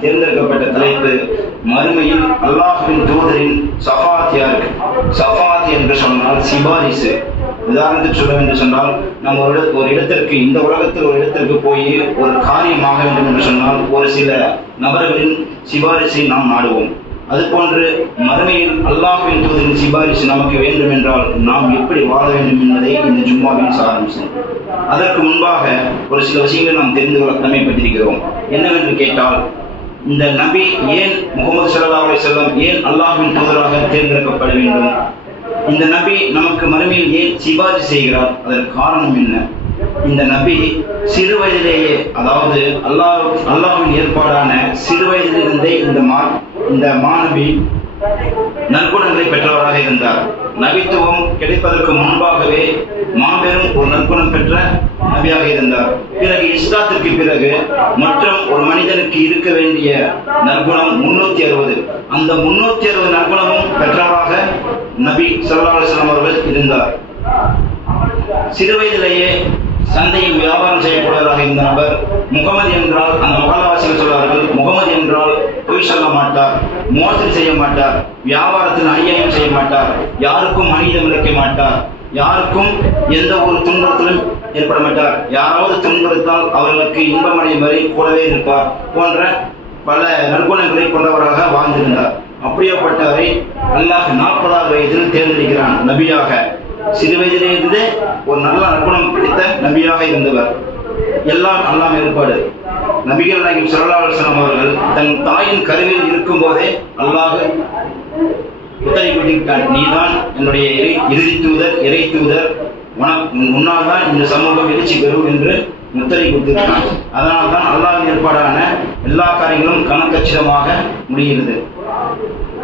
நாம் தேர்ந்தெடுக்கப்பட்ட தலைப்பு மறுமையில் அல்லாஹ்வின் தூதரின் ஷஃபாத் யாருக்கு. ஷஃபாத் என்று சொன்னால் சிபாரிசு. உதாரணத்துக்கு சொல்ல வேண்டும் சொன்னால், நம்ம ஒரு இடத்திற்கு, இந்த உலகத்தில் ஒரு இடத்திற்கு போய் ஒரு காரியமாக வேண்டும் என்று சொன்னால் ஒரு சில நபர்களின் சிபாரிசை நாம் நாடுவோம். அதுபோன்று மறுமையில் அல்லாஹ்வின் தூதரின் சிபாரிசு நமக்கு வேண்டும் என்றால் நாம் எப்படி வாழ வேண்டும் என்பதை இந்த ஜும்மாவின் சாராம்சம். அதற்கு முன்பாக ஒரு சில விஷயங்களை நாம் தெரிந்து கொள்ள கடமைப்பட்டிருக்கிறோம். என்னவென்று கேட்டால், இந்த நபி ஏன் முகமது ஸல்லல்லாஹு அலைஹி வஸல்லம் ஏன் அல்லாஹ்வின் தூதராக தேர்ந்தெடுக்கப்பட வேண்டும்? இந்த நபி நமக்கு மறுமையில் ஏன் சிபாரிசு செய்கிறார்? அதற்கு காரணம் என்ன? இந்த நபி சிறு வயதிலேயே, அதாவது அல்லாஹ்வின் ஏற்பாடான சிறு வயதிலிருந்தே இந்த மாநபி நற்குணங்களை பெற்றவராக இருந்தார். நபித்துவம் கிடைப்பதற்கு முன்பாகவே மாபெரும் ஒரு நற்குணம் பெற்ற நபியாக இருந்தார். பிறகு இஸ்லாத்திற்கு பிறகு மற்றும் ஒரு மனிதனுக்கு இருக்க வேண்டிய நற்குணம் 360. அந்த 360 நற்குணமும் பெற்றவராக நபி ஸல்லல்லாஹு அலைஹி வஸல்லம் அவர்கள் இருந்தார். சிறு வயதிலேயே சந்தையில் வியாபாரம் செய்யக்கூடியவராக இருந்த நபர். முகமது என்றால் அந்த மகாவாசிகள் சொல்வார்கள், முகமது என்றால் பொய் சொல்ல மாட்டார், மோசடி செய்ய மாட்டார், வியாபாரத்தில் அநியாயம் செய்ய மாட்டார், யாருக்கும் அநீதம் இழைக்க மாட்டார், யாருக்கும் எந்த ஒரு துன்பத்திலும் ஏற்பட மாட்டார், யாராவது துன்பத்தால் அவர்களுக்கு இன்பமடையும் வரை கூடவே இருப்பார் போன்ற பல நற்குணங்களை கொண்டவராக வாழ்ந்திருந்தார். அப்படியேப்பட்டவரை அல்லாஹ் 40வது வயதில் தேர்ந்தெடுக்கிறான் நபியாக. சிறு வயதிலிருந்து ஒரு நல்ல நற்குணம் பிடித்த நபியாக இருந்தவர். எல்லாம் அல்லாஹ் ஏற்பாடு. நபிகள் நாயகம் ஸல்லல்லாஹு அலைஹி வஸல்லம் அவர்கள் தன் தாயின் கருவில் இருக்கும் போதே அல்லாஹ் உத்தரவிட்டிருக்கான், நீதான் என்னுடைய இறுதி தூதர், இறை தூதர், உன்னால் தான் இந்த சமூகம் எழுச்சி பெறும் என்று முத்திரை கொடுத்திருக்கான். அதனால்தான் அல்லாஹ்வின் ஏற்பாடான எல்லா காரியங்களும் கணக்கச்சிதமாக முடிகிறது.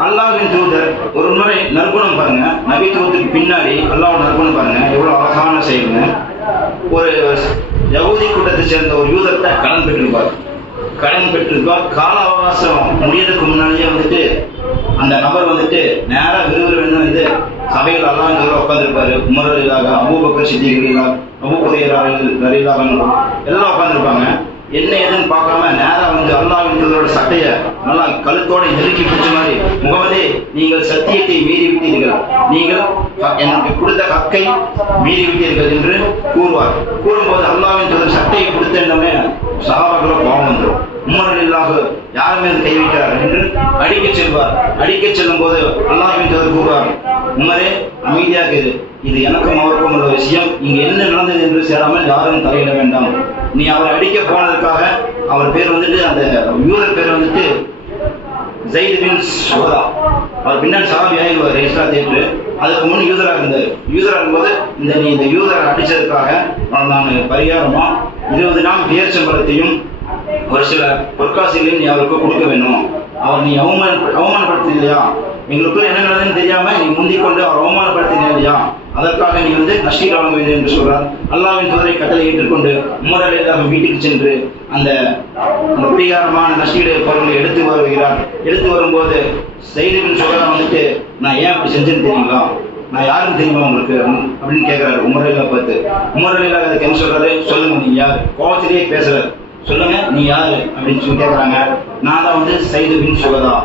அல்லாஹ்வின் தூதர் ஒரு முறை நற்குணம் பாருங்க, நபித்துவத்துக்கு பின்னாடி அல்லாஹ் நற்குணம் பாருங்க, எவ்வளவு அழகான செயல்னு. ஒரு யகூதி கூட்டத்தை சேர்ந்த ஒரு யூதர்கிட்ட கடன் பெற்றிருப்பார். கால அவகாசம் முடியறதுக்கு முன்னாடியே அந்த நபர் நேரா விறுவிறுன்னு சபையில் அல்லாஹ்வின் தூதர் உட்கார்ந்துருப்பாரு. உமர் ரலியல்லாஹு, அபூபக்கர் சித்திக் ரலியல்லாஹு, அபூ ஹுரைரா ரலியல்லாஹு எல்லாம் உட்கார்ந்துருப்பாங்க. என்ன ஏதுன்னு பார்க்காம நேரா அல்லாஹ்வின் தூதரோட சட்டையை நல்லா கழுத்தோட நெருக்கி பிடிச்ச மாதிரி, முகமதே, நீங்கள் சத்தியத்தை மீறி விட்டீர்கள், நீங்கள் எனக்கு கொடுத்த ஹக்கை மீறி விட்டீர்கள் என்று கூறுவார். கூறும்போது அல்லாஹ்வின் தூதர் சட்டையை கொடுத்தே சஹாபாக்கள கோபம் வந்துடும். உமர் ரலியல்லாஹு யார் மீது கை வைக்கிறார் என்று அடிக்கச் செல்வார். அடிக்கச் செல்லும் போது அல்லாஹ்வின் தூதர் கூறுவார், உமரே அமைதியாக இரு, இது எனக்கும் அவருக்கும் உள்ள விஷயம், இங்கு என்ன நடந்தது என்று சேராமல் யாரும் தலையிட வேண்டாம். நீ அவரை அடிக்க போனதற்காக, அவர் பேர் அந்த யூதர் பேர் ஸைத் பின் ஷுஹதா, அவர் பின்னாடி சஹாபி ஆயிடுவார் இஸ்லாத்தை ஏற்று. அதுக்கு முன் யூதராக இருந்தார். யூதராக இருக்கும்போது நீ இந்த யூதரை அடிச்சதுக்காக நான் பரிகாரமா 20 நாள் பேர்ச்சம்பழத்தையும் ஒரு சில பொற்காசிகளையும் நீ அவருக்கு கொடுக்க வேணும். அவர் நீ அவமானப்படுத்த இல்லையா, எங்களுக்குள்ள என்ன நடந்ததுன்னு தெரியாம நீ முந்திக் கொண்டு அவர் அவமானப்படுத்தின இல்லையா, அதற்காக நீ நஷ்டீடு வழங்க வேண்டும் என்று சொல்றார். அல்லாஹ்வின் தூதரை கட்டளை ஏற்றுக்கொண்டு உமர் ரலியல்லாஹு வீட்டுக்கு சென்று அந்த பரிகாரமான நஷ்டீடு பொருளை எடுத்து வருகிறார். எடுத்து வரும்போது ஸைத் பின் ஷுஹதா நான் ஏன் அப்படி செஞ்சேன்னு தெரியுங்களா, நான் யாருன்னு தெரியுமா உங்களுக்கு அப்படின்னு கேட்கிறாரு உமர் ரலியல்லாஹு பார்த்து. உமர் ரலியல்லாஹு அதுக்கு என்ன சொல்றாரு, சொல்லுங்க நீ யார், கோபத்திலேயே பேசுறாரு, சொல்லுங்க நீ யாரு அப்படின்னு சொல்லி கேட்கறாங்க. நான் தான் ஸைத் பின் ஷுஹதா.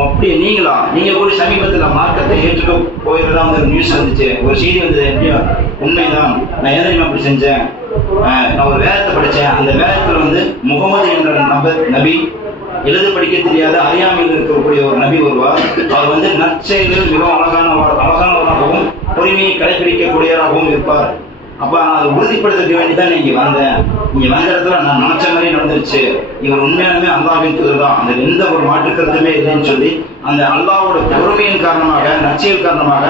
அப்படியே நீங்களா, நீங்க கூட சமீபத்தில் மார்க்கத்தை ஏற்றுக்க போயிருந்தா நியூஸ் வந்துச்சு, ஒரு செய்தி வந்தது, எப்படியும் உண்மைதான், நான் எதனையும் அப்படி செஞ்சேன், நான் ஒரு வேதத்தை படித்தேன், அந்த வேதத்தில் முகமது என்ற நபி எழுத படிக்க தெரியாத அறியாமையில் இருக்கக்கூடிய ஒரு நபி வருவார். அவர் நற்செயல்கள் மிகவும் அழகானவராகவும் பொறுமையை கடைபிடிக்கக்கூடியவராகவும் இருப்பார். அப்ப நான் அதை உறுதிப்படுத்த வேண்டிதான் இங்க வந்தேன். இங்க வந்த இடத்துல நான் நினைச்ச மாதிரி நடந்துருச்சு, இவர் உண்மையாலுமே அல்லாஹ்வின் தூதர் தான், அந்த எந்த ஒரு மாற்று கருத்துமே இல்லைன்னு சொல்லி அந்த அல்லாஹ்வோட பொறுமையின் காரணமாக, நற்செயல் காரணமாக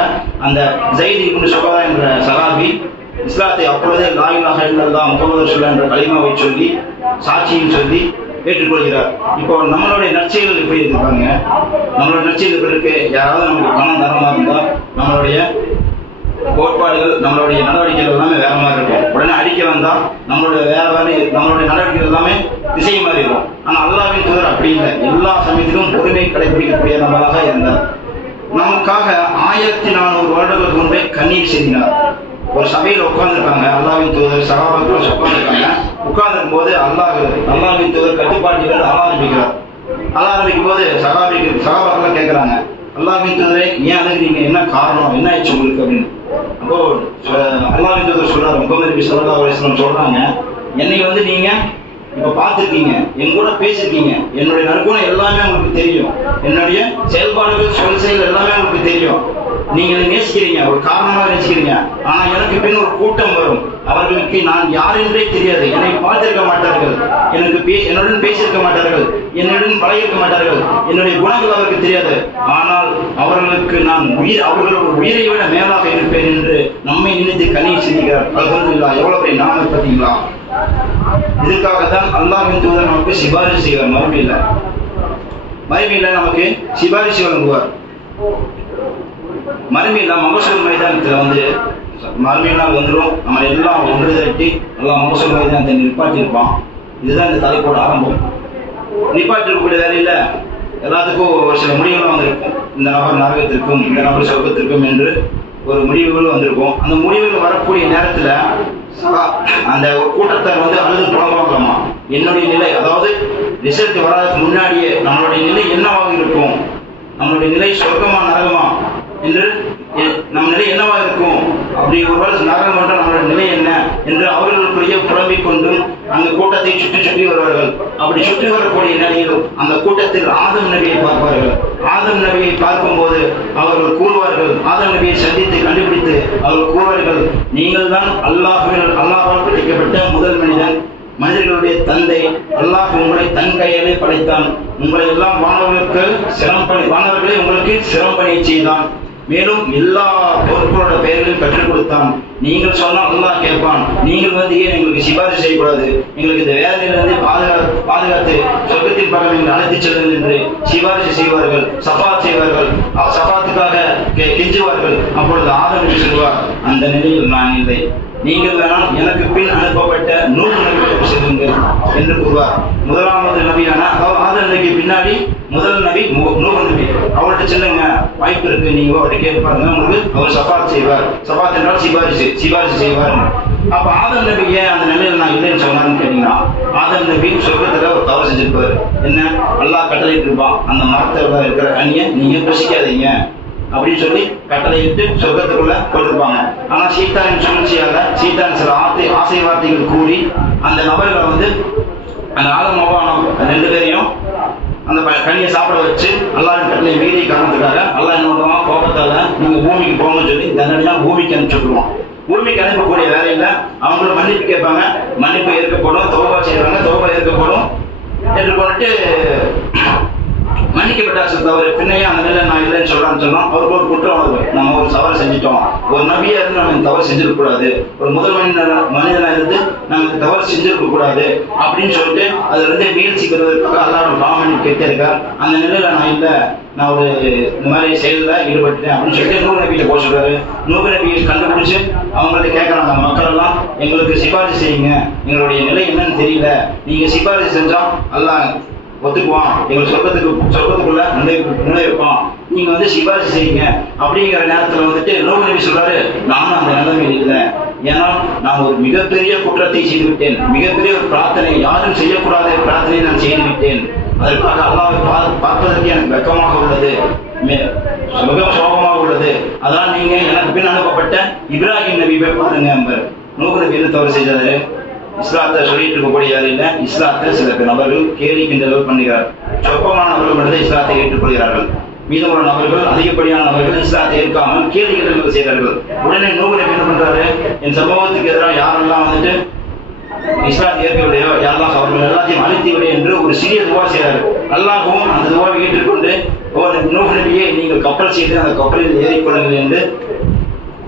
அந்த ஸைத் இப்னு ஷுஹதா என்ற சஹாபி இஸ்லாத்தை அப்பொழுதே லா இலாஹ இல்லல்லாஹ் முஹம்மது ரசூலுல்லாஹ் என்ற கலிமாவை சொல்லி சாட்சியும் சொல்லி ஏற்றுக்கொள்கிறார். இப்போ நம்மளுடைய நற்செயல்கள் எப்படி இருப்பாங்க, நம்மளுடைய நற்செயல் எப்படி இருக்கு? யாராவது நமக்கு பணம் தரமா இருந்தா நம்மளுடைய கோட்பாடுகள், நம்மளுடைய நடவடிக்கைகள் எல்லாமே வேற மாதிரி இருக்கும். உடனே அடிக்க வந்தா நம்மளுடைய நம்மளுடைய நடவடிக்கைகள் எல்லாமே திசை மாதிரி இருக்கும். ஆனா அல்லாஹ்வின் தூதர் அப்படி இல்லை, எல்லா சமயத்திலும் பொறுமை கடைபிடிக்கக்கூடிய நபராக இருந்தார். நமக்காக 1400 வருடங்களுக்கு முன்பே கண்ணீர் செய்தினார். ஒரு சபையில் உட்கார்ந்துருக்காங்க, அல்லாஹ்வின் தூதர் சஹாபாக்கள் உட்கார்ந்துருக்காங்க. உட்கார்ந்துருக்கும் போது அல்லாஹ்வின் தூதர் கட்டுப்பாட்டிலிருந்து ஆரம்பிக்கிறார். அழ ஆரம்பிக்கும் போது சகாபாக்கெல்லாம் கேட்குறாங்க, அல்லாஹ்வின் தூதரே ஏன் அழுகிறீங்க, என்ன காரணம், என்ன ஆயிடுச்சு உங்களுக்கு அப்படின்னு. அப்போ அல்லாஹ்வின் தூதர் சொல்றாரு, முகமது நபி ஸல்லல்லாஹு அலைஹி வஸல்லம் சொல்றாங்க, என்னை வந்து நீங்க இப்ப பார்த்துருக்கீங்க, என் கூட பேசிருக்கீங்க, என்னுடைய நற்குணம் எல்லாமே உங்களுக்கு தெரியும், என்னுடைய செயல்பாடுகள் சொல் செயல் எல்லாமே உங்களுக்கு தெரியும். நீங்க நேசிக்கிறீங்க, ஒரு காரணமாக நேசிக்கிறீங்க. ஆனா எனக்கு பின் ஒரு கூட்டம் வரும், அவர்களுக்கு நான் யார் என்றே தெரியாது, என்னை பார்த்திருக்க மாட்டார்கள், என்னுடன் பேசியிருக்க மாட்டார்கள், என்னுடன் பழகிருக்க மாட்டார்கள், என்னுடைய குணங்கள் அவருக்கு தெரியாது. ஆனால் அவர்களுக்கு நான் அவர்களோட உயிரை விட மேலாக இருப்பேன் என்று நம்மை நினைத்து கண்ணீர் சிந்திக்கிறார். அல்ஹம்துலில்லாஹ், எவ்வளவு பெரிய நாம பார்த்தீங்களா. இதுக்காகத்தான் அல்லாஹ்வின் தூதர் நமக்கு சிபாரிசு செய்வார். மறுமையில நமக்கு சிபாரிசு வழங்குவார். மறுமையில மகசூல் மைதானத்துல வந்து மறுமையினால் வந்துடும், நம்ம எல்லாம் ஒன்று திரட்டி எல்லாம் மகசூல் மைதானத்தை நிப்பாட்டியிருப்பான். இதுதான் இந்த தலைப்போட ஆரம்பம். நிப்பாட்டிருக்கக்கூடிய வேலையில எல்லாத்துக்கும் ஒரு சில முடிவுகளும் வந்திருக்கும். இந்த நபர் நரகத்திற்கும் இந்த நபர் சொர்க்கத்திற்கும் என்று ஒரு முடிவுகளும் வந்திருக்கும். அந்த முடிவுகள் வரக்கூடிய நேரத்துல அந்த கூட்டத்தார் வந்து அழுது புலம்பலாமா, என்னுடைய நிலை, அதாவது ரிசல்ட் வராதுக்கு முன்னாடியே நம்மளுடைய நிலை என்னவாக இருக்கும், நம்மளுடைய நிலை சொர்க்கமா நரகமா என்று நம்ம நிலை என்னவா இருக்கும், அப்படி ஒருவேளை நரகம் என்ற நம்மளுடைய நிலை என்ன என்று அவர்களுக்குரிய புலம்பிக் கொண்டு அந்த கூட்டத்தை சுற்றி வருவார்கள். அப்படி சுற்றி வரக்கூடிய நிலையிலும் அந்த கூட்டத்தில் ஆதம் நபியை பார்ப்பார்கள். ஆதம் நபியை பார்க்கும்போது அவர்கள் கூறுவார்கள், ஆதம் நபியை சந்தித்து கண்டுபிடித்து அவர்கள் கூறுவார்கள், நீங்கள் தான் அல்லாஹ்வால் படைக்கப்பட்ட முதல் மனிதன், மனிதர்களுடைய தந்தை, அல்லாஹ் உங்களை தன் கையாலே படைத்தான், உங்களை எல்லாம் வானவர்களை உங்களுக்கு சிரம் பணி செய்தான், மேலும் எல்லா பொருட்களோட பெயர்களையும் கற்றுக் கொடுத்தான். நீங்கள் சொன்னால் அல்லாஹ் கேட்பான், நீங்கள் வந்து ஏன் எங்களுக்கு சிபாரிசு செய்யக்கூடாது, எங்களுக்கு இந்த வேலையிலிருந்து பாதுகாத்து சொர்க்கத்தின் பக்கம் எங்களை அழைத்து செல்லுங்கள் என்று சிபாரிசு செய்வார்கள், சஃபாத் செய்வார்கள், சஃபாத்துக்காக கெஞ்சுவார்கள். அப்பொழுது ஆதம் நபி சொல்வார், அந்த நிலையில் நான் இல்லை, நீங்கள் வேணால் எனக்கு பின் அனுப்பப்பட்ட நூறு நபியை செல்லுங்கள் என்று கூறுவார். முதலாவது நபியான ஆதம் நபிக்கு பின்னாடி முதல் நபி நூறு நபி, அவர்கிட்ட செல்லுங்க, வாய்ப்பு இருக்கு, நீங்க அவர்கிட்ட கேட்டு பாருங்க, உங்களுக்கு அவர் சஃபாத் செய்வார். சஃபாத் என்றால் சிபாரிசு செய்வார். அப்ப ஆதம் நபி ஏன் அந்த நிலையில் நான் இல்லைன்னு சொன்னாருன்னு கேட்டீங்கன்னா, ஆதம் நபி சொர்க்கத்துல ஒரு தவறு செஞ்சிருப்பாரு. என்ன, அல்லாஹ் கட்டளையிட்டு இருப்பான், அந்த மரத்துல இருக்கிற கனியை நீங்க புசிக்காதீங்க அப்படின்னு சொல்லி கட்டளையிட்டு சொர்க்கத்துக்குள்ள போட்டிருப்பாங்க. ஆனா சீத்தானின் சூழ்ச்சியால சீத்தான் சில ஆசை வார்த்தைகள் கூறி அந்த நபர்களை வந்து அந்த ஆதம் ரெண்டு பேரையும் அந்த கனியை சாப்பிட வச்சு அல்லாஹ்வின் கட்டளை மீறி காரணத்துக்காக அல்லாஹ் என்ன பண்ணுவான், கோபத்தால நீங்க பூமிக்கு போகணும்னு சொல்லி தண்டனையா பூமிக்கு அனுப்பிச்சுடுவான். பூமிக்கு அனுப்பக்கூடிய வேலையில அவங்களும் மன்னிப்பு கேட்பாங்க, மன்னிப்பு ஏற்கப்படும், தௌபா செய்வாங்க, தௌபா ஏற்கப்படும் என்று கொண்டுட்டு மன்னிக்கப்பட்டாச்சு. தவறு பின்னையே அந்த நிலை நான் இல்லைன்னு சொன்னோம், அவருக்கு ஒரு குற்றம் வருது, நம்ம ஒரு தவறு செஞ்சிட்டோம், ஒரு நபியா இருந்து நம்ம தவறு செஞ்சிருக்க கூடாது, ஒரு முதல் மனிதனா இருந்து நம்ம தவறு செஞ்சிருக்க கூடாது அப்படின்னு சொல்லிட்டு அதுல இருந்து வீழ்ச்சி பெறுவதற்காக அல்லாஹ் பாவமன்னிப்பு கேட்டே இருக்கார். அந்த நிலையில நான் இல்லை, நான் ஒரு இந்த மாதிரி செயல்ல ஈடுபட்டுட்டேன் அப்படின்னு சொல்லிட்டு நூறு நபியில போக சொல்றாரு. நூறு நபியை கண்டுபிடிச்சு அவங்கள்ட்ட கேட்கறாங்க, மக்கள் எல்லாம் எங்களுக்கு சிபாரிசு செய்யுங்க, எங்களுடைய நிலை என்னன்னு தெரியல, நீங்க சிபாரிசு செஞ்சா அல்லாஹ் ஒத்துக்குவான், எங்களுக்கு சொர்க்கத்துக்குள்ள நுழைவிப்பான், நீங்க வந்து சிபாரிசு செய்யுங்க அப்படிங்கிற நேரத்துல வந்துட்டு நூறு நபி சொல்றாரு, நானும் அந்த நிலைமையில் இல்லை, ஏன்னா நான் ஒரு மிகப்பெரிய குற்றத்தை செய்துவிட்டேன், மிகப்பெரிய ஒரு பிரார்த்தனை, யாரும் செய்யக்கூடாத பிரார்த்தனையை நான் செய்துவிட்டேன், அதற்காக அல்லாஹ்வை பார்ப்பதற்கு எனக்கு வெக்கமாக உள்ளது, மிகவும் சோகமாக உள்ளது, அதனால் நீங்க எனக்கு பின் அனுப்பப்பட்ட இப்ராஹிம் நபி போய் பாருங்க என்பர். நூறு நபி என்ன தவறு செய்தாரு, இஸ்லாத்தை சொல்லிட்டு இருக்கக்கூடிய இல்லை, இஸ்லாத்தை சில நபர்கள் கேலி கிண்டல்கள் பண்ணுகிறார், சொற்பமான நபர்கள் மட்டும் இஸ்லாத்தை ஏற்றுக்கொள்கிறார்கள், மீதமுள்ள நபர்கள் அதிகப்படியான நபர்கள் இஸ்லாத்தை ஏற்காமல் கேலி கிண்டல்கள் செய்கிறார்கள். உடனே நூறு நபி என்ன பண்றாரு, என் சமூகத்துக்கு எதிராக யாரெல்லாம் வந்துட்டு இஸ்லாத்தை ஏற்கவில்லையோ யாரெல்லாம் அவர்கள் எல்லாத்தையும் அழித்து விட என்று ஒரு சிறிய துவா செய்கிறார். அல்லாஹ்வும் அந்த துவாவை ஏற்றுக்கொண்டு, நூறு நபியே நீங்கள் கப்பல் செய்து அந்த கப்பலில் ஏறிக்கொள்ளுங்கள் என்று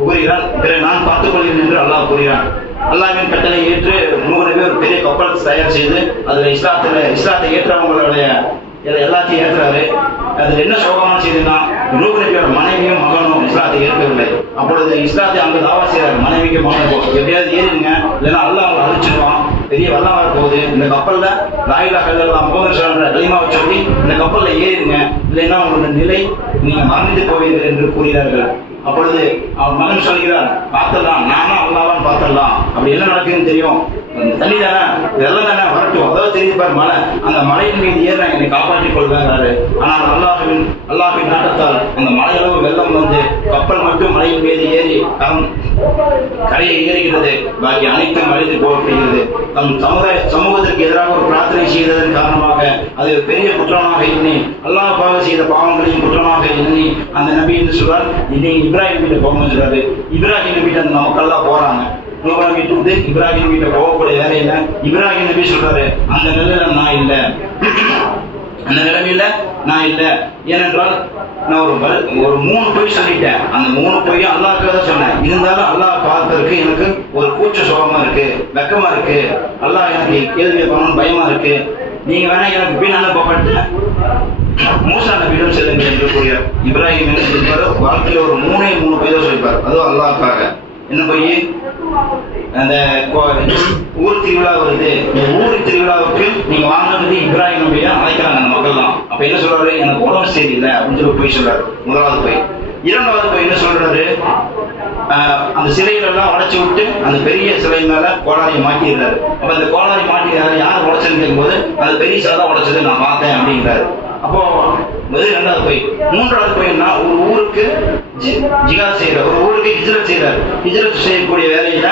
கூறுகிறான். பிறகு நான் பார்த்துக் கொள்கிறேன் என்று அல்லாஹ் கூறுகிறான். அல்லாஹ்வின் கட்டளை ஏற்று நூறு நபி ஒரு பெரிய கப்பல் தயார் செய்து அதுல இஸ்லாத்தை ஏற்றவங்களுடைய எல்லாத்தையும் ஏற்றாரு. அதுல என்ன சோகமான செய்தினா, நூறு நபியோட மனைவியும் மகனும் இஸ்லாத்தை ஏற்கவில்லை. அப்பொழுது இஸ்லாத்தை அங்கு தாவா செய்யறாரு, மனைவிக்கு மகனுக்கும் எப்படியாவது ஏறிடுங்க, இல்லைன்னா அல்லாஹ் அவங்க அழிச்சிருவான் பெரிய வெள்ளம் வரப்போகுது, இந்த கப்பல்ல லா இலாஹ இல்லல்லாஹ் முஹம்மது ரசூலுல்லாஹ் கலிமாவை சொல்லி இந்த கப்பல்ல ஏறுங்க, இல்லைன்னா உங்களோட நிலை நீங்க மறந்து போவீர்கள் என்று கூறுகிறார்கள். அப்பொழுது அவன் மகன் சொல்கிறார், பார்த்தலாம், நானும் அல்லாஹ்வான்னு பார்த்தலாம், அப்படி என்ன நடக்குதுன்னு தெரியும், தண்ணி தானே, வெள்ளம் தானே, வரட்டும், அதாவது தெரிஞ்சுப்பார் மழை, அந்த மலையின் மீது ஏற நான் என்னை காப்பாற்றிக் கொள்வேங்கிறாரு. ஆனால் அல்லாஹ்வின் நாட்டத்தால் அந்த மலையளவு வெள்ளம் வந்து கப்பல் மட்டும் மலையின் மீது ஏறி கரையை ஏறுகிறது, பாக்கி அனைத்தும் அழிந்து போகப்படுகிறது. தம் சமூகத்திற்கு எதிராக ஒரு பிரார்த்தனை செய்ததன் காரணமாக அது பெரிய குற்றமாக எண்ணி அல்லாஹ்வாக செய்த பாவங்களையும் குற்றமாக எண்ணி அந்த நபி என்று சொல்றார், இன்னைக்கு இப்ராஹிம் வீட்டை போகணும்னு சொல்றாரு. இப்ராஹிம் வீட்டை அந்த மக்கள்லாம் போறாங்க. வீட்டு வந்து இப்ராஹிம் வீட்டை போகக்கூடிய வேலையில இப்ராஹிம் நபி சொல்றாரு, அந்த நிலையில நான் இல்லை, அந்த நிலைமையில நான் இல்லை. ஏனென்றால் நான் ஒரு 3 பொய் சொல்லிட்டேன். அந்த 3 பொய்யும் அல்லாஹ்க்காக தான் சொன்னேன். இருந்தாலும் அல்லாஹ் பார்க்கறதுக்கு எனக்கு ஒரு கூச்ச சுகமா இருக்கு, வெக்கமா இருக்கு, அல்லாஹ் எனக்கு கேள்வியை பண்ணணும்னு பயமா இருக்கு. நீங்க வேணா எனக்கு பின் அனுப்பப்பட்டு மூசா நபியிடம் செல்லுங்க என்று கூறியார். இப்ராஹிம் என்ன சொல்லிப்பாரு, வாழ்க்கையில ஒரு 3 பொய் தான் சொல்லிப்பார். அதுவும் அல்லாஹ்க்காக. என்ன பொய்? அந்த ஊர் திருவிழா வருது, இந்த ஊர் திருவிழாவுக்கு நீங்க வாங்கினது இப்ராஹிம் நபியை அழைக்கிறாங்க அந்த மக்கள்லாம். அப்ப என்ன சொல்றாரு, எனக்கு உடம்பு சரியில்லை அப்படின்னு சொல்லி போய் சொல்றாரு. முதலாவது போய். இரண்டாவது போய் என்ன சொல்றாரு, அந்த சிலைகளெல்லாம் உடைச்சு விட்டு அந்த பெரிய சிலை மேல கோளாரியை மாட்டிடுறாரு. அப்ப அந்த கோளாரி மாட்டிடுறாரு, யார் உடைச்சதுன்னு கேட்கும்போது அந்த பெரிய சிலை தான் உடைச்சது, நான் பார்த்தேன் அப்படிங்கிறாரு. அப்போ இரண்டாவது போய். மூன்றாவது போய்னா ஒரு ஊருக்கு ஜிகாத் செய்யறார், ஒரு ஊருக்கு ஹிஜ்ரத் செய்யறாரு. ஹிஜ்ரத் செய்யக்கூடிய வேலையில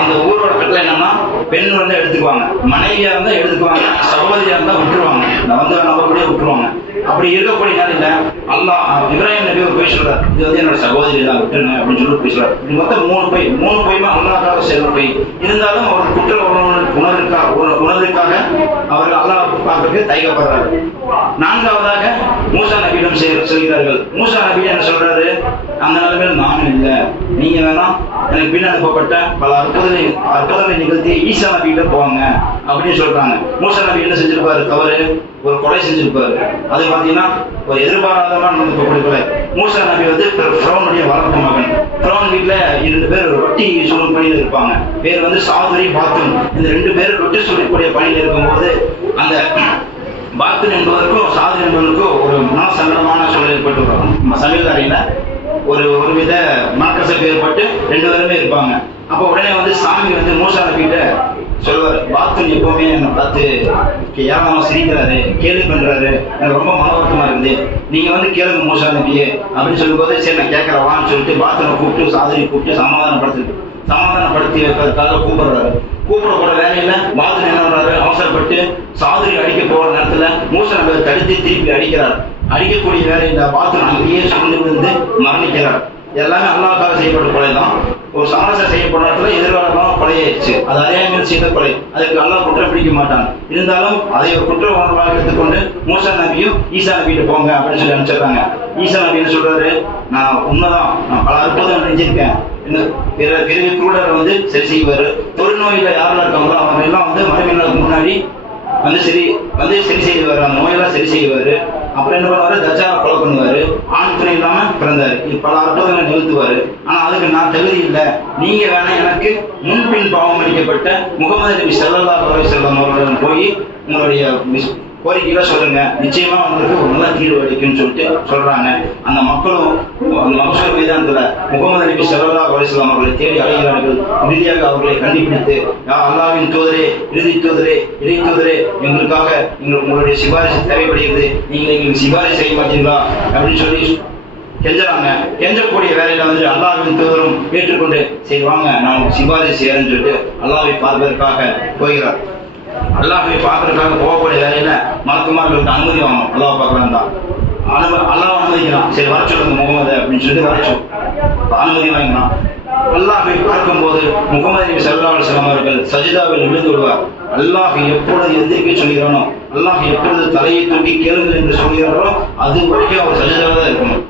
அந்த ஊரோட கட்டளை என்னன்னா, பெண் வந்து எடுத்துக்குவாங்க, மனைவியா இருந்தா எடுத்துக்குவாங்க, சகோதரியா இருந்தா விட்டுருவாங்க, நம்ம கூட விட்டுருவாங்க. அப்படி இருக்கக்கூடிய நேரத்துல அல்லாஹ் இப்ராஹிம் நபி ஒரு போய் சொல்றாரு, இது வந்து என்னோட சகோதரி தான், விட்டுருங்க அப்படின்னு சொல்லி போய் சொல்றாரு. இது மொத்தம் 3 பொய்மா அல்லாஹ்க்காக செய்யற போய். இருந்தாலும் அவர் குற்ற உணர்வுக்காக அவர் அல்லாஹ் பார்க்கறதுக்கு தயக்கப்படுறாரு. நான்காவதாக மூசா நபியிடம் சொல்கிறார்கள். மூசா நபி என்ன சொல்றாரு, அந்த நிலைமையில் நானும் இல்லை, நீங்க வேணா எனக்கு பின் அனுப்பப்பட்ட பல அற்புதங்களை நிகழ்த்தி ஈசா நபியிடம் போவாங்க அப்படின்னு சொல்றாங்க. மூசா நபி என்ன செஞ்சிருப்பாரு, தவறு, ஒரு கொலை செஞ்சிருப்பாரு. அது பாத்தீங்கன்னா ஒரு எதிர்பாராதமான கொலை. மூசா நபி வந்து ஃபிரௌனுடைய வளர்ப்பு மகன். ஃபிரௌன் வீட்டுல 2 பேர் ரொட்டி சுடும் பணியில் இருப்பாங்க. பேர் வந்து சாதுரி பாத்துன். இந்த 2 பேர் ரொட்டி சுடக்கூடிய பணியில் இருக்கும்போது அந்த பாத்துன் என்பதற்கும் சாது என்பதற்கும் ஒரு மன சங்கடமான சூழல் ஏற்பட்டு வரும். சமையல் அறையில ஒரு வித மனக்கசப்பு ஏற்பட்டு 2 பேருமே இருப்பாங்க. அப்ப உடனே வந்து சாமி வந்து மூசா நபிகிட்ட சொல்லுவாரு, பாத்துன் எப்பவுமே என்னை பார்த்து ஏராளமா சிரிக்கிறாரு, கேள்வி பண்றாரு, எனக்கு ரொம்ப மன வருத்தமா இருக்குது, நீங்க வந்து கேளுங்க மூசா நபியே அப்படின்னு சொல்லும்போது, சரி நான் கேட்கறவான்னு சொல்லிட்டு பாத்துனை கூப்பிட்டு சாதனை கூப்பிட்டு சமாதானப்படுத்தி வைப்பதற்காக கூப்பிடுறாரு. கூப்பிடப்போற வேலையில பாத்துன் என்ன பண்றாரு, அவசரப்பட்டு சாதுரி அடிக்க போற நேரத்துல மூசா நபியை தடுத்து திருப்பி அடிக்கிறார். அடிக்கக்கூடிய வேலையில பாத்துன் அங்கேயே சுருண்டு விழுந்து மரணிக்கிறார். எல்லாமே அல்லாஹ்க்காக செய்யப்பட்ட கொலை தான். ஒரு சமரசம் செய்யப்பட்ட இடத்துல எதிர்காலமாக கொலையாயிடுச்சு, அது அறியாமல் செய்த கொலை, அதுக்கு அல்லாஹ் குற்றம் பிடிக்க மாட்டான். இருந்தாலும் அதை ஒரு குற்ற உணர்வாக எடுத்துக்கொண்டு மூசா நபியும் ஈசா நபிட்டு போங்க அப்படின்னு சொல்லி அனுப்பிச்சிடுறாங்க. ஈசா நபி என்ன சொல்றாரு, நான் உண்மைதான், நான் பல அற்புதம் நினைச்சிருக்கேன், பிறகு குருடரை வந்து சரி செய்வாரு, தொழுநோயில யாரெல்லாம் இருக்காங்களோ அவங்க எல்லாம் வந்து மறுமையினாளுக்கு முன்னாடி சரி செய்வாரு, அந்த நோயெல்லாம் சரி செய்வாரு. அப்புறம் என்ன பண்ணுவாரு, தஜ்ஜாலை கொலை பண்ணுவாரு, ஆண் துணை இல்லாம பிறந்தாரு, இது பல அற்புதங்களை நிகழ்த்துவாரு. ஆனா அதுக்கு நான் தகுதி இல்லை, நீங்க வேணா எனக்கு முன்பின் பாவம் அளிக்கப்பட்ட முகமது நபி ஸல்லல்லாஹு அலைஹி வஸல்லம் அவர்களிடம் போய் உங்களுடைய கோரிக்கையில சொல்லுங்க, நிச்சயமா உங்களுக்கு ஒரு நல்ல தீர்வு அளிக்கும்னு சொல்லிட்டு சொல்றாங்க. அந்த மக்களும் அந்த மகசூல் மைதானத்துல முகமது நபி ஸல்லல்லாஹு அலைஹி வஸல்லம் அவர்களை தேடி அலைகிறார்கள். இறுதியாக அவர்களை கண்டுபிடித்து, யா அல்லாஹ்வின் தூதரே, இறுதி தூதரே, இறை தூதரே, எங்களுக்காக உங்களுடைய சிபாரிசு தேவைப்படுகிறது, நீங்கள் எங்களுக்கு சிபாரிசு செய்ய மாட்டீங்களா அப்படின்னு சொல்லி கெஞ்சுறாங்க. கெஞ்சக்கூடிய வேலையில வந்து அல்லாஹ்வின் தூதரும் ஏற்றுக்கொண்டு, சரி வாங்க நான் சிபாரிசு செய்யறேன்னு சொல்லிட்டு அல்லாஹ்வை பார்ப்பதற்காக போகிறார். அல்லாஹ்வை பார்க்கறதுக்காக போகக்கூடிய வேலையில மலக்குமார்களுக்கு அனுமதி வாங்கணும். அல்லாஹ் பார்க்கலாம் தான் அல்லாஹ் அனுமதிக்கிறான். சரி வர சொல்லுங்க முகமது அப்படின்னு சொல்லிட்டு வர அனுமதி வாங்கினான். அல்லாஹ்வை பார்க்கும் போது முகமது நபி ஸல்லல்லாஹு அலைஹி வஸல்லம் அவர்கள் சஜிதாவில் விழுந்து விடுவார். அல்லாஹ் எப்பொழுது எந்திரிக்க சொல்கிறானோ, அல்லாஹ் எப்பொழுது தலையை தூக்கி கேளுங்கள் என்று சொல்கிறாரோ அது வரைக்கும் அவர் சஜிதாவில் தான் இருக்கணும்.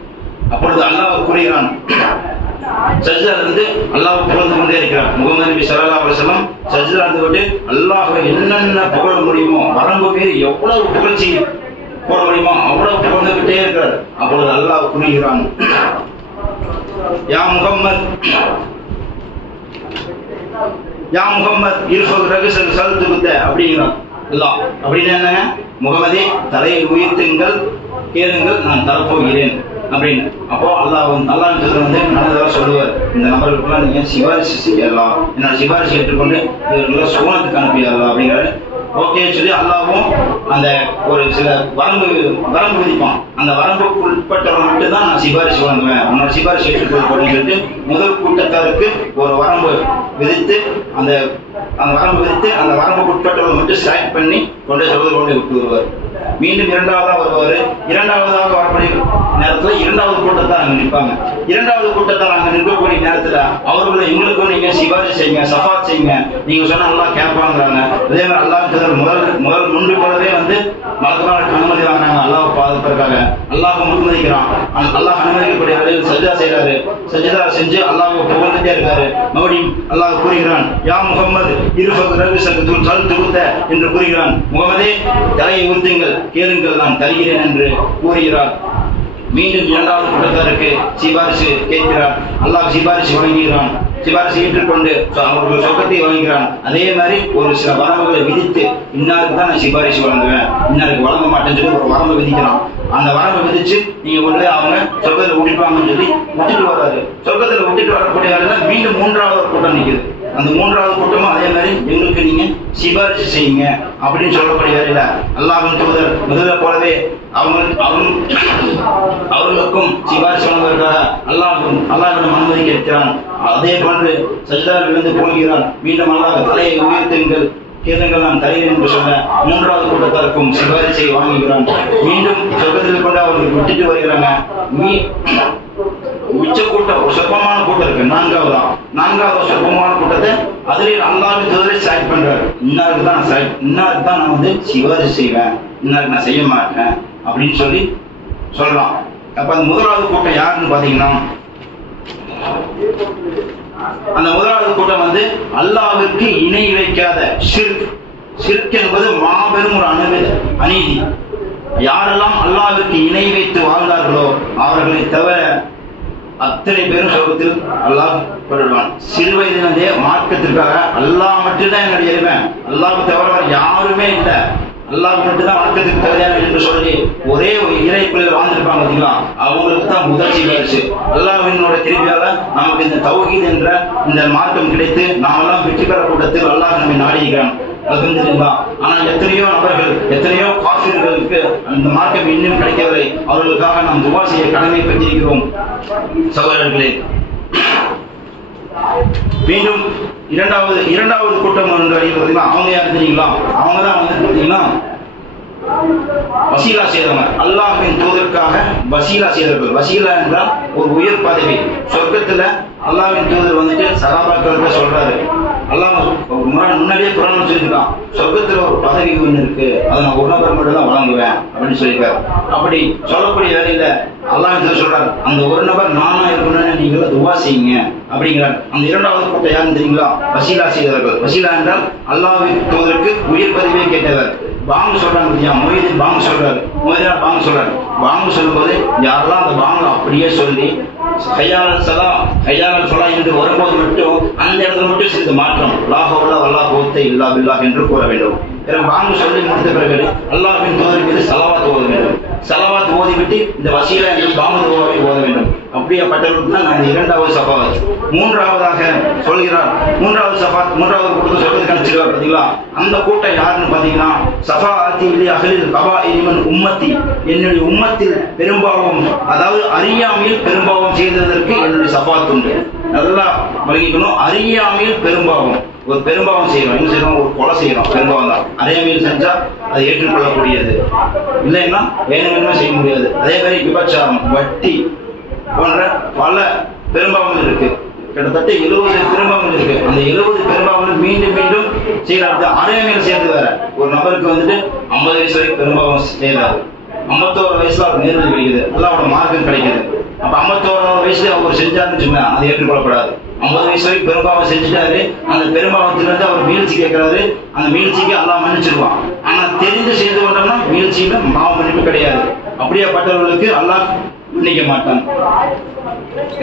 அப்பொழுது அல்லாஹ் கூறுகிறான், சஜ்தா இருந்து அல்லாஹ் புகழ்ந்து கொண்டே இருக்கிறார். முகமது நபி ஸல்லல்லாஹு அலைஹி வஸல்லம் சஜ்தா இருந்து அல்லாஹ்வை என்னென்ன புகழ முடியுமோ, வரம்பு மீறி எவ்வளவு புகழ்ச்சி போட முடியுமோ அவ்வளவு புகழ்ந்துகிட்டே இருக்கிறார். அப்பொழுது அல்லாஹ் கூறுகிறான், யா முகம்மது யா முகம்மது இருஃபக் ரகுசல் சல் துகுத்த அப்படிங்கிறான் அல்லாஹ். அப்படின்னு என்னங்க, முகமதே தலையை உயர்த்துங்கள், கேளுங்கள், நான் தரப்போகிறேன் அப்படின்னு. அப்போ அல்லாஹ் நல்லதெல்லாம் சொல்லுவார், இந்த நபர்களுக்குலாம் நீங்க சிபாரிசு செய்யலாம், என்னோட சிபாரிசு ஏற்றுக்கொண்டு இவர்கள சோனத்துக்கு அனுப்பிடலாம் அப்படிங்கிறாரு. ஓகே சொல்லி அல்லாவும் அந்த ஒரு சில வரம்பு விதிப்பான். அந்த வரம்புக்கு உட்பட்டவர்கள் மட்டும்தான் நான் சிபாரிசு வழங்குவேன், உன்னோட சிபாரிசு ஏற்றுக்கொள்ளப்படும் சொல்லிட்டு முதல் கூட்டத்தாருக்கு ஒரு வரம்பு விதித்து அந்த வரம்புக்கு உட்பட்டவர்கள் மட்டும் செலக்ட் பண்ணி கொண்டு விட்டு வருவார். மீண்டும் இரண்டாவதாக வருவாரு. இரண்டாவதாக வரக்கூடிய நேரத்துல இரண்டாவது கூட்டத்தார் அங்க நிற்பாங்க. இரண்டாவது கூட்டத்தார் அங்க நிற்கக்கூடிய நேரத்துல அவர்களை எங்களுக்கும் நீங்க சிபாரிசு செய்யுங்க, சஃபாத் செய்யுங்க, நீங்க சொன்னா நல்லா கேட்பாங்கிறாங்க. அதே மாதிரி அல்லாஹ் முன்பு போலவே மலக்குமாருக்கு அனுமதி வாங்கினாங்க அல்லாஹ் பாதுகாப்பதற்காக. அல்லாஹ் முன்மதிக்கிறான். அல்லாஹ் அனுமதிக்கக்கூடிய வேலையில் சஜ்ஜா செய்யறாரு. சஜ்ஜா செஞ்சு அல்லாஹ் புகழ்ந்துட்டே இருக்காரு. மறுபடியும் அல்லாஹ் கூறுகிறான், யா முகம்மது இருஃபக் ரகுசல் சல் துகுத்த என்று கூறுகிறான். முகமதே தலையை உறுத்துங்கள், கேளுங்கள், நான் தருகிறேன் என்று கூறுகிறார். மீண்டும் இரண்டாவது கூட்டத்தாருக்கு சிபாரிசு கேட்கிறார். அல்லாஹ் சிபாரிசு வழங்குகிறான். சிபாரிசு ஏற்றுக்கொண்டு அவர்கள் சொர்க்கத்தை வழங்குகிறான். அதே மாதிரி ஒரு சில வரம்புகளை விதித்து இன்னாருக்கு தான் நான் சிபாரிசு வழங்குவேன், இன்னாருக்கு வழங்க மாட்டேன்னு சொல்லி ஒரு வரம்பு விதிக்கிறான். அந்த வரம்பை விதிச்சு நீங்க கொண்டு அவங்க சொர்க்கத்தில் விட்டுப்பாங்கன்னு சொல்லி விட்டுட்டு வர்றாரு. சொர்க்கத்தில் விட்டுட்டு வரக்கூடிய மீண்டும் மூன்றாவது கூட்டம் நிற்குது. அந்த மூன்றாவது கூட்டமும் அதே மாதிரி எங்களுக்கு நீங்க சிபாரிசு செய்யுங்க அப்படின்னு சொல்லக்கூடிய வேலையில அல்லாஹ்வின் தூதர் முதல்ல போலவே அவர்களுக்கும் சிபாரிசு வழங்குவதற்காக அல்லாஹ்விடம் அனுமதி கேட்கிறான். அதே போன்று சஜ்தாவில் இருந்து போகிறான். மீண்டும் அல்லாஹ் தலையை உயர்த்துங்கள், கேளுங்கள், நான் தருகிறேன் என்று சொல்ல மூன்றாவது கூட்டத்தாருக்கும் சிபாரிசை வாங்குகிறான். மீண்டும் சொர்க்கத்தில் கொண்டு அவர்கள் விட்டுட்டு வருகிறாங்க. மிச்ச கூட்டம் ஒரு சொற்பமான கூட்டம் இருக்கு. நான்காவது சொற்பமான கூட்டத்தை அதுல அல்லாஹ்வின் தூதரை செலக்ட் பண்றாரு. இன்னாருக்கு தான் நான் சிபாரிசு செய்வேன், இன்னாருக்கு நான் செய்ய மாட்டேன் அப்படின்னு சொல்லி சொல்றான். அப்ப அந்த முதலாவது கூட்டம் யாருன்னு பாத்தீங்கன்னா, அந்த முதலாவது கூட்டம் அல்லாஹ்விற்கு இணை வைக்காத ஷிர்க் என்பது மாபெரும் ஒரு அநீதி. யாரெல்லாம் அல்லாஹ்விற்கு இணை வைத்து வாழ்ந்தார்களோ அவர்களை தவிர அத்தனை பேரும் சொர்க்கத்தில் அல்லாஹ் கொள்வான். சிறு வயதிலே மார்க்கத்திற்காக அல்லாஹ் மட்டும்தான் என்னுடைய இறைவன், அல்லாஹ் தவிர யாருமே இல்லை, அல்லாஹ் மட்டும்தான் மார்க்கத்துக்கு தேவையான என்று சொல்லி ஒரே ஒரு இறைக்குள்ள வாழ்ந்திருப்பாங்க பார்த்தீங்களா, அவங்களுக்கு தான் முதல் சிபாரிசு. அல்லாஹ்வினோட திருப்பியால நமக்கு இந்த தௌஹீத் என்ற இந்த மார்க்கம் கிடைத்து நாமெல்லாம் வெற்றி பெற கூட்டத்தில் அல்லாஹ் நம்மை நாடிக்கிறான். ஆனா எத்தனையோ நபர்கள், எத்தனையோ காஃபிர்களுக்கு அந்த மார்க்கம் இன்னும் கிடைக்கவில்லை. அவர்களுக்காக நாம் துவா செய்ய கடமைப்பட்டிருக்கிறோம் சகோதரர்களே. மீண்டும் இரண்டாவது கூட்டம் என்று அறிவிப்பீங்களா, அவங்க யார் தெரியுங்களா? அவங்க தான் பார்த்தீங்கன்னா வசீலா செய்தவங்க. அல்லாஹ்வின் தூதருக்காக வசீலா செய்தவர்கள். வசீலா என்றால் ஒரு உயர் பதவி. சொர்க்கத்துல அல்லாஹ்வின் தூதர் சகாபாக்களுக்கு சொல்றாரு, அல்லாஹ் முன்னாடியே குர்ஆன்ல சொல்லிருக்கான், சொர்க்கத்துல ஒரு பதவி ஒண்ணு இருக்கு, அதை நான் ஒரு நபர் மட்டும் தான் வழங்குவேன் அப்படின்னு சொல்லியிருக்காரு. அப்படி சொல்லக்கூடிய வேலையில அல்லாஹ் சொல்றாரு, அந்த ஒரு நபர் நானா இருக்கணும்னு நீங்க துவா செய்யுங்க அப்படிங்கிறார். அந்த இரண்டாவது கூட்டம் யாருன்னு தெரியுங்களா? வசீலா செய்தவர்கள். வசீலா என்றால் அல்லாஹ்வின் தூதருக்கு உயர் பதவியை கேட்டவர். பாங்கு சொல்றாங்க, மொய்தீன் பாங்கு சொல்றாரு, பாங்கு சொல்லும்போது யாரெல்லாம் அந்த பாங்கு அப்படியே சொல்லி கையாளல் சலா என்று வரும்போது மட்டும் அந்த இடத்துல மட்டும் சிறிது மாற்றம், லா ஹவ்ல வலா குவத்த இல்லா பில்லாஹ் என்று கூற வேண்டும். பாங்கு சொல்லி முடித்த பிறகு அல்லாஹ்வின் தூதர் மீது ஸலவாத் ஓத வேண்டும். ஸலவாத் ஓதிவிட்டு இந்த வசீலா என்று பாங்கு துஆவை ஓத வேண்டும். அப்படியேப்பட்டவர்களுக்கு தான் நான் இரண்டாவது சஃபாத். மூன்றாவதாக சொல்கிறார், மூன்றாவது கூட்டத்தை சொல்றது கணிச்சிருக்கார் பார்த்தீங்களா? அந்த கூட்டம் யாருன்னு பார்த்தீங்கன்னா, ஸஃபாஅத்தி லி அஹ்லில் கபாஇரி மின் உம்மத்தி, என்னுடைய உம்மத்தில் பெரும்பாவம், அதாவது அறியாமையில் பெரும்பாவம் செய்ததற்கு என்னுடைய சஃபாத் உண்டு. நல்லா வழங்கிக்கணும். அறியாமையில் பெரும்பாவம், ஒரு பெரும்பாவம் செய்யணும், என்ன செய்யணும், ஒரு கொலை செய்யணும், பெரும்பாவம் தான். அறியாமையில் செஞ்சா அது ஏற்றுக்கொள்ளக்கூடியது, இல்லைன்னா வேணுமே செய்ய முடியாது. அதே மாதிரி விபச்சாரம், வட்டி போன்ற பல பெரும்பாவங்கள் இருக்கு. கிட்டத்தட்ட 70 பெரும்பாவங்கள் இருக்கு. அந்த 70 பெரும்பாவங்கள் மீண்டும் மீண்டும் செய்யறது. அறியாமையில் சேர்ந்து வேற ஒரு நபருக்கு 50 வயசு வரைக்கும் பெரும்பாவம் செய்யறாரு. 51 வயசுல அவர் நேர்ந்து கிடைக்குது, அல்லாஹ்வோட மார்க்கம் கிடைக்குது. அப்ப 51 வயசுல அவர் செஞ்சாருன்னு சொன்னா அது ஏற்றுக்கொள்ளப்படாது. 50 வயசு வரைக்கும் பெரும்பாவம் செஞ்சுட்டாரு, அந்த பெரும்பாவத்திலிருந்து அவர் மீழ்ச்சி கேட்கிறாரு, அந்த மீழ்ச்சிக்கு அல்லாஹ் மன்னிச்சிருவான். ஆனா தெரிந்து செய்து கொண்டோம்னா மீழ்ச்சியில மாவு மன்னிப்பு கிடையாது. அப்படியேப்பட்டவர்களுக்கு அல்லாஹ் மன்னிக்க மாட்டான்.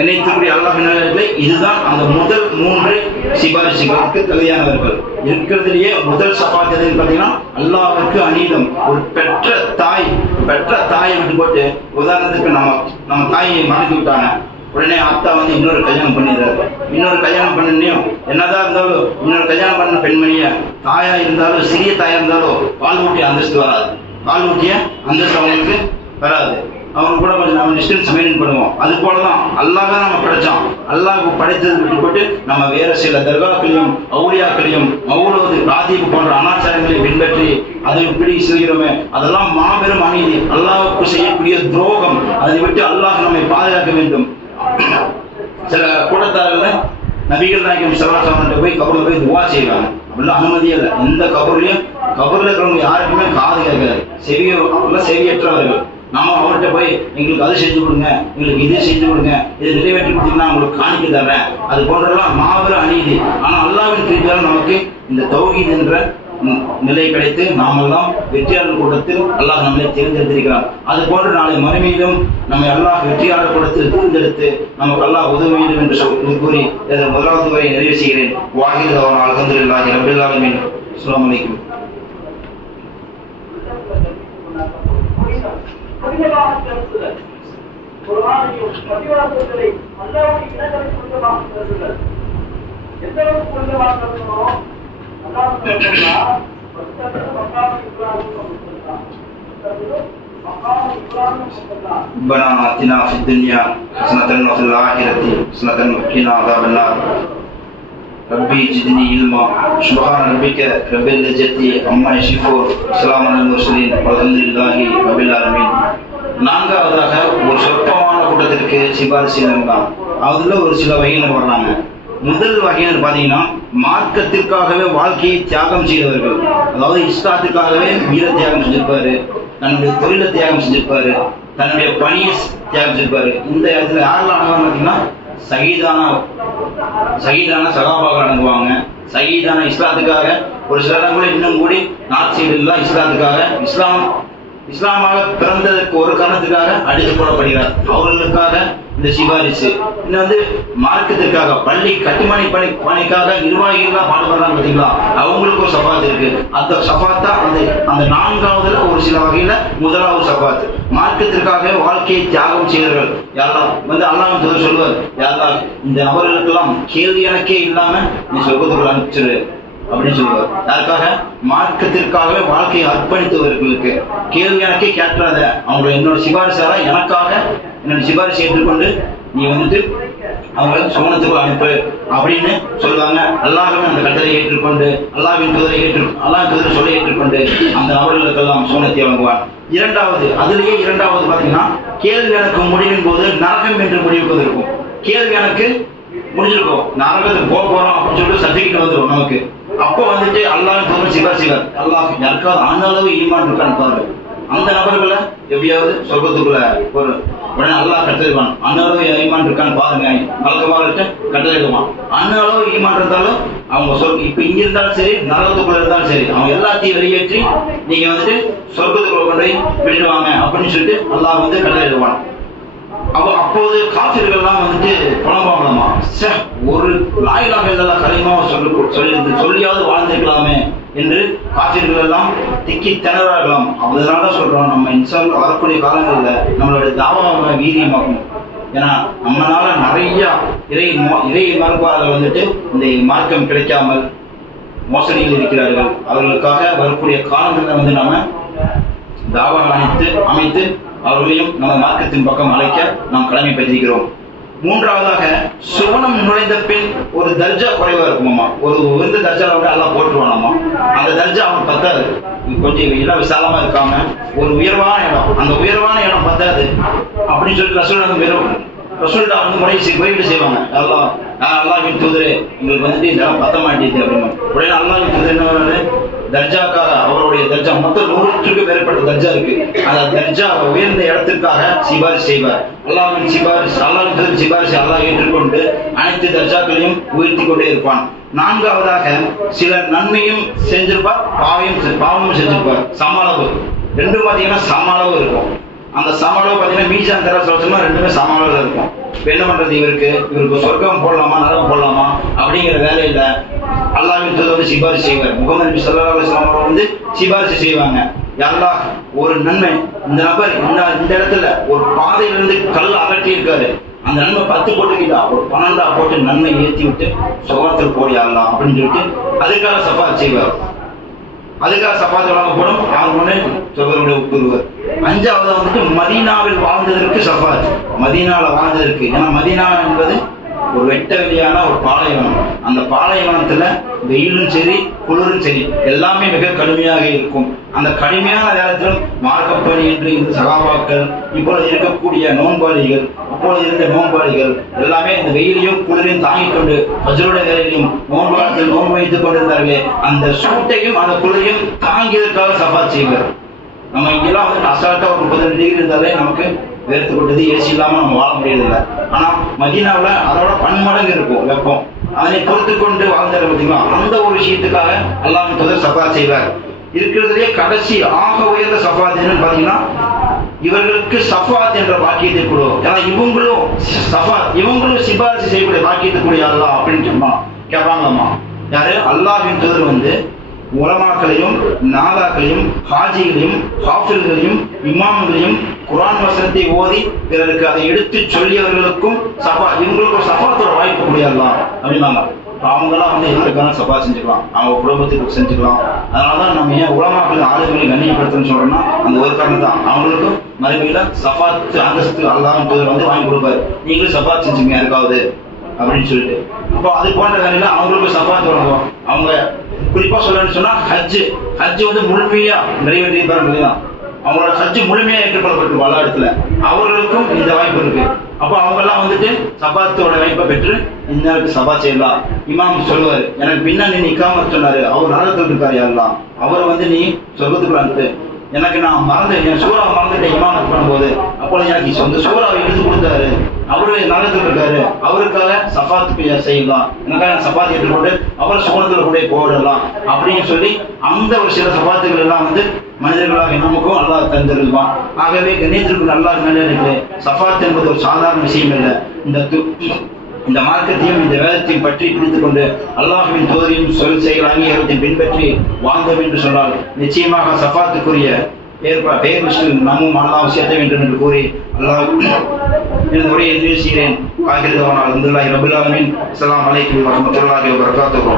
என்னைக்குரிய அல்லாஹ்வினாலே இதுதான் அந்த முதல் 3 சிபாரிசுகளுக்கு தகுதியானவர்கள். இருக்கிறதுலேயே முதல் ஷஃபாத் எதுன்னு பார்த்தீங்கன்னா அல்லாஹ்வுக்கு அநீதம். ஒரு பெற்ற தாயை விட்டு போட்டு, உதாரணத்துக்கு நம்ம தாயை மறந்து விட்டாங்க, உடனே அத்தா வந்து இன்னொரு கல்யாணம் பண்ணிடுறாரு. இன்னொரு கல்யாணம் பண்ணனையும் என்னதான் இருந்தாலும் இன்னொரு கல்யாணம் பண்ண பெண்மணிய தாயா இருந்தாலும் சிறிய தாயா இருந்தாலும் பால் ஊட்டிய அந்தஸ்து வராது. பால் ஊட்டிய அந்தஸ்து அவங்களுக்கு வராது. அவங்க கூட கொஞ்சம் நம்ம டிஸ்டன்ஸ் மெயின்டைன் பண்ணுவோம். அது போலதான் அல்லாஹ் தான் நம்ம படைச்சான். அல்லாஹ் படைத்தது விட்டு போட்டு நம்ம வேற சில தர்காக்களையும் அவுலியாக்களையும் மௌலூது ராதீப் போன்ற அனாச்சாரங்களை பின்பற்றி அதை இப்படி செய்கிறோமே, அதெல்லாம் மாபெரும் அநீதி, அல்லாஹ்வுக்கு செய்யக்கூடிய துரோகம். அதை விட்டு அல்லாஹ் நம்மை பாதுகாக்க வேண்டும். சில கூட்டத்தார்கள் நபிகள் நாயகம் ஸல்லல்லாஹு அலைஹி வஸல்லம் போய் கபர்ல போய் துஆ செய்வாங்க. அப்படிலாம் அனுமதியே இல்லை. எந்த கபர்லயும் கபர்ல இருக்கிறவங்க யாருக்குமே காது கேட்காது, செவியற்றவர்கள். நாம அவர்கிட்ட போய் எங்களுக்கு அது செஞ்சு கொடுங்க, எங்களுக்கு இது செஞ்சு கொடுங்க, இதை நிறைவேற்றி கொடுத்தீங்கன்னா உங்களுக்கு காணிக்க தர்றேன், அது போன்றெல்லாம் மாபெரும் அநீதி. ஆனா அல்லாஹ்வின் கிருபையால் நமக்கு இந்த தௌஹீத் என்ற நிலை கிடைத்து நாமெல்லாம் வெற்றியாளர் கூட்டத்தில் அல்லாஹ் நம்மளை தேர்ந்தெடுத்திருக்கிறார். அது போன்று நாளை மறுமையிலும் நம்மை அல்லாஹ் வெற்றியாளர் கூட்டத்தில் தேர்ந்தெடுத்து நமக்கு அல்லாஹ் உதவ வேண்டும் என்று கூறி முதலாவது வரை நிறைவு செய்கிறேன். வாஹித் தஅவானா அல்ஹம்துலில்லாஹி ரப்பில் ஆலமீன். அஸ்ஸலாமு அலைக்கும். ربنا آتنا في الدنيا حسنة وفي الآخرة حسنة وقنا عذاب النار. ربي زدني علما. سبحان ربك رب العزة عما يصفون. سلام على المرسلين والحمد لله رب العالمين. நான்காவதாக ஒரு சொற்பமான கூட்டத்திற்கு சிபாரிசு தான். அதுல ஒரு சில வகையினர் வர்றாங்க. முதல் வகையினர் பாத்தீங்கன்னா மார்க்கத்திற்காகவே வாழ்க்கையை தியாகம் செய்தவர்கள். அதாவது இஸ்லாத்துக்காகவே வீர தியாகம் செஞ்சிருப்பாரு, தன்னுடைய தொழிலை தியாகம் செஞ்சிருப்பாரு, தன்னுடைய பணியை தியாகம் செஞ்சிருப்பாரு. இந்த இடத்துல யாரெல்லாம் பார்த்தீங்கன்னா சகீதான சகாபாக்கள் அடங்குவாங்க. சகீதான இஸ்லாத்துக்காக ஒரு சில கூட இன்னும் கூடி நார்த் சைடு எல்லாம் இஸ்லாத்துக்காக இஸ்லாமாக பிறந்ததற்கு ஒரு காரணத்துக்காக அடித்து போடப்படுகிறார். அவர்களுக்காக இந்த சிபாரிசு. இன்னும் மார்க்கத்திற்காக பள்ளி கட்டுமணி பணிக்காக நிர்வாகிகள் பாடுபடுறாங்க பார்த்தீங்களா, அவங்களுக்கு ஒரு சபாத் இருக்கு. அந்த சபாத் தான் அந்த நான்காவதுல ஒரு சில வகையில முதலாவது சபாத். மார்க்கத்திற்காக வாழ்க்கையை தியாகம் செய்தவர்கள் யாரெல்லாம் அல்லாஹ் சொல்லுவார், யாரெல்லாம் இந்த நபர்களுக்கெல்லாம் கேள்வி எனக்கே இல்லாம நீ சொர்க்கத்துக்குள்ள அனுப்பிச்சிரு அப்படின்னு சொல்லுவார். யாருக்காக? மார்க்கத்திற்காகவே வாழ்க்கையை அர்ப்பணித்தவர்களுக்கு. கேள்வி எனக்கே கேட்காத, அவங்க என்னோட சிபாரிசாரா எனக்காக என்னோட சிபாரிசை ஏற்றுக்கொண்டு நீ அவங்க சமணத்துக்குள் அனுப்பு அப்படின்னு சொல்லுவாங்க. அல்லாஹ்வின் அந்த கட்டளை ஏற்றுக்கொண்டு அல்லாஹ்வின் தூதரை சொல்ல ஏற்றுக்கொண்டு அந்த நபர்களுக்கெல்லாம் சமணத்தை வழங்குவார். அதுலேயே இரண்டாவது பாத்தீங்கன்னா கேள்வி எனக்கு முடிவின் போது நரகம் என்று முடிவுக்கு இருக்கும். கேள்வி எனக்கு முடிஞ்சிருக்கும், நரகத்துக்கு போறோம் அப்படின்னு சொல்லிட்டு சர்டிபிகேட் வந்துடும் நமக்கு. அப்போ அல்லாஹ் தூதர் சிபாரிசுகள் அல்லாஹ் யாருக்காவது அந்த அளவு ஈமான் இருக்கான்னு பாருங்க. அந்த நபர்களை எப்படியாவது சொர்க்கத்துக்குள்ள ஒரு உடனே அல்லாஹ் கட்டளைவான். அந்த அளவு ஈமான் இருக்கான்னு பாருங்க, வழக்கமாக கட்டளையிடுவான். அந்த அளவு ஈமான் இருந்தாலும் அவங்க இப்ப இங்க இருந்தாலும் சரி நரகத்துக்குள்ள இருந்தாலும் சரி அவங்க எல்லாத்தையும் வெளியேற்றி நீங்க சொர்க்கத்துக்குள்ள கொண்டு போய் விட்டுடுவாங்க அப்படின்னு சொல்லிட்டு அல்லாஹ் கட்டளையிடுவான். அப்போது காஃபிர்கள்லாம் புலம்பாங்களாமா, ஒரு லா இலாஹ இல்லல்லாஹ் கலிமாவை சொல்லியாவது வாழ்ந்திருக்கலாமே என்று காஃபிர்கள் எல்லாம் திக்கி திணறார்களாம். அதனால சொல்றோம், நம்ம இன்ஷாஅல்லாஹ் வரக்கூடிய காலங்கள்ல நம்மளுடைய தாவாவை வீரியமாக்கணும். ஏன்னா நம்மளால நிறைய இறை மறுப்பாளர்கள் இந்த மார்க்கம் கிடைக்காமல் மோசடியில் இருக்கிறார்கள். அவர்களுக்காக வரக்கூடிய காலங்களில் நம்ம தாவா அமைத்து அவர்களையும் நம்ம மார்க்கத்தின் பக்கம் அழைக்க நாம் கடமைப்பட்டிருக்கிறோம். மூன்றாவதாக சுவனம் நுழைந்த பின் ஒரு தர்ஜா குறைவா இருக்குமாமா. ஒரு உயர்ந்த தர்ஜாவை விட எல்லாம் போட்டுருவானாமா. அந்த தர்ஜா அவன் பத்தாது, கொஞ்சம் இடம் விசாலமா இருக்காம ஒரு உயர்வான இடம், அந்த உயர்வான இடம் பத்தாது அப்படின்னு சொல்லி ரசூல்டா முறையீடு செய்வாங்க. அல்லாஹ்வின் தூதரே எங்களுக்கு இந்த இடம் பத்த மாட்டேது அப்படின்னு. உடனே அல்லாஹ்வின் தூதர் என்ன தர்ஜாக்காக அவருடைய தர்ஜா மொத்தம் 100க்கும் மேற்பட்ட தர்ஜா இருக்கு. அந்த தர்ஜா உயர்ந்த இடத்திற்காக சிபாரிசு செய்வார். அல்லாஹ்வின் சிபாரிசு அல்லாஹ் ஏற்றுக்கொண்டு அனைத்து தர்ஜாக்களையும் உயர்த்தி கொண்டே இருப்பான். நான்காவதாக சிலர் நன்மையும் செஞ்சிருப்பார், பாவமும் செஞ்சிருப்பார். சம அளவு ரெண்டும் பாத்தீங்கன்னா சம அளவு இருக்கும். அந்த சமளவு பார்த்தீங்கன்னா மீசான் தராசு ரெண்டுமே சமளவில் இருக்கும். இப்போ என்ன பண்றது, இவருக்கு சொர்க்கம் போடலாமா நரகம் போடலாமா அப்படிங்கிற வேலையில அல்லாஹ்வின் தூதர் வந்து சிபாரிசு செய்வார். முகமது நபி ஸல்லல்லாஹு அலைஹி வஸல்லம் அவர்கள் வந்து சிபாரிசு செய்வாங்க. அல்லாஹ் ஒரு நன்மை, இந்த நபர் இந்த இடத்துல ஒரு பாதையிலிருந்து கல் அகற்றி இருக்காரு, அந்த நன்மை 10 போட்டுக்கிட்டா ஒரு 12 போட்டு நன்மை ஏற்றி விட்டு சுகத்தில் போடியாடலாம் அப்படின்னு சொல்லிட்டு அதுக்காக சஃபாத் செய்வார். அதுக்காக சஃபாத் வழங்கப்படும். அவர் முன்னே சொர்க்கத்தை கூறுவார். 5வது வந்துட்டு மதீனாவில் வாழ்ந்ததற்கு சஃபாத். மதீனாவில் வாழ்ந்ததற்கு, ஏன்னா மதீனா என்பது ஒரு வெட்ட வெளியான ஒரு பாலைவனம். அந்த பாலைவனத்துல வெயிலும் சரி குளிரும் சரி எல்லாமே மிக கடுமையாக இருக்கும். அந்த கடுமையான நேரத்திலும் மார்க்கப்பணி என்று இந்த சகாபாக்கள், இப்பொழுது இருக்கக்கூடிய நோன்பாளிகள், அப்பொழுது இருந்த நோன்பாளிகள் எல்லாமே இந்த வெயிலையும் குளிரையும் தாங்கிக் கொண்டு ஃபஜ்ருடைய வேலையிலும் நோன்பாளத்தில் நோன்பு வைத்துக் கொண்டிருந்தார்களே, அந்த சூட்டையும் அந்த குளிரையும் தாங்கியதற்காக சஃபாத் செய்வார். நம்ம இங்கெல்லாம் வந்து அசால்ட்டா ஒரு 30 டிகிரி இருந்தாலே நமக்கு வேர்த்து கொண்டது, ஏசி இல்லாம நம்ம வாழ முடியறதில்லை. ஆனா மதீனாவுல அதோட பன்மடங்கு இருக்கும் வெப்பம். அதனை பொறுத்து கொண்டு வாழ்ந்தாரு பார்த்தீங்களா, அந்த ஒரு விஷயத்துக்காக அல்லாஹ்வின் தூதர் சஃபாத் செய்வார். இருக்கிறதுலேயே கடைசி ஆக உயர்ந்த சஃபாத் என்னன்னு பாத்தீங்கன்னா, இவர்களுக்கு சஃபாத் என்ற பாக்கியத்தை கொடுவோம். ஏன்னா இவங்களும் சிபாரிசு செய்யக்கூடிய பாக்கியத்தை கூடிய அல்லாஹ் அப்படின்னு சொன்னா கேட்பாங்களாமா. யாரு? அல்லாஹ்வின் தூதர் வந்து உலமாக்களையும் நாதாக்களையும் ஹாஜிகளையும் ஹாஃபில்களையும் இமாம்களையும் குர்ஆன் வசனத்தை ஓதி பிறருக்கு அதை எடுத்து சொல்லியவர்களுக்கும் இவங்களுக்கு ஒரு சஃபாத்தோட வாய்ப்பு கூடியலாம் அப்படின்னாங்க. அவங்கெல்லாம் வந்து யாருக்கான சஃபா செஞ்சுக்கலாம், அவங்க குடும்பத்துக்கு செஞ்சுக்கலாம். அதனாலதான் நம்ம ஏன் உலமாக்கள் ஆளுகளை கண்ணியப்படுத்துன்னு சொல்றோம்னா அந்த ஒரு காரணம் தான். அவங்களுக்கும் மறுமையில சஃபாத் அந்தஸ்து அல்லாஹ்வின் தூதர் வந்து வாங்கி கொடுப்பாரு. நீங்களும் சஃபாத் செஞ்சுங்க யாருக்காவது அப்படின்னு சொல்லிட்டு. அப்போ அது போன்ற வேலையில அவங்களுக்கு சஃபாத் வழங்குவோம். அவங்க குறிப்பா சொல்லணும்னு சொன்னா ஹஜ் வந்து முழுமையா நிறைவேற்றிருப்பாங்க. அவங்களோட ஹஜ் முழுமையா ஏற்றுக்கொள்ளப்பட்டு பல இடத்துல அவர்களுக்கும் இந்த வாய்ப்பு இருக்கு. அப்போ அவங்க எல்லாம் வந்துட்டு சஃபாத்தோட வாய்ப்பை பெற்று இந்த சபா செய்யலாம். இமாம் சொல்லுவாரு, எனக்கு பின்னாடி நிக்காம சொன்னாரு, அவர் நரகத்தில் இருக்காரு யாரெல்லாம், அவரை வந்து நீ சொர்க்கத்துக்குள்ள அனுப்பு. எனக்கு நான் என் சூறாவை மறந்துட்டேன் இமாமத் பண்ணும்போது, அப்பொழுது எனக்கு சொந்த சூறாவை எடுத்து கொடுத்தாரு, அவரு நரகத்தில் இருக்காரு, அவருக்காக சஃபாத் செய்யலாம், எனக்காக சஃபாத் ஏற்றுக்கொண்டு அவர் சுகத்துல கூட போடலாம் அப்படின்னு சொல்லி அந்த ஒரு சில சஃபாத்துகள் எல்லாம் வந்து மனிதர்களாக நமக்கும் அல்லாஹ் தந்திருப்பான். ஆகவே கண்ணியத்திற்கு அல்லாஹ் மேலே இருக்கு. சஃபாத் என்பது ஒரு சாதாரண விஷயம் இல்லை. இந்த மார்க்கத்தையும் இந்த வேதத்தையும் பற்றி பிடித்துக் கொண்டு அல்லாஹ்வின் தூதரின் சொல் செயல் அங்கீகாரத்தை பின்பற்றி வாழ்ந்தோம் என்று சொன்னால் நிச்சயமாக சஃபாத்துக்குரிய பெயர் விஷயம் நம்மும் அல்லாஹ் சேர்த்த வேண்டும் என்று கூறி அல்லாஹ் எனது உரையை நிறைவு செய்கிறேன். ஆகிரதவான் அல்ஹம்துலில்லாஹி ரப்பில் ஆலமீன். அஸ்ஸலாமு அலைக்கும் வரஹ்மத்துல்லாஹி வபரகாத்துஹு.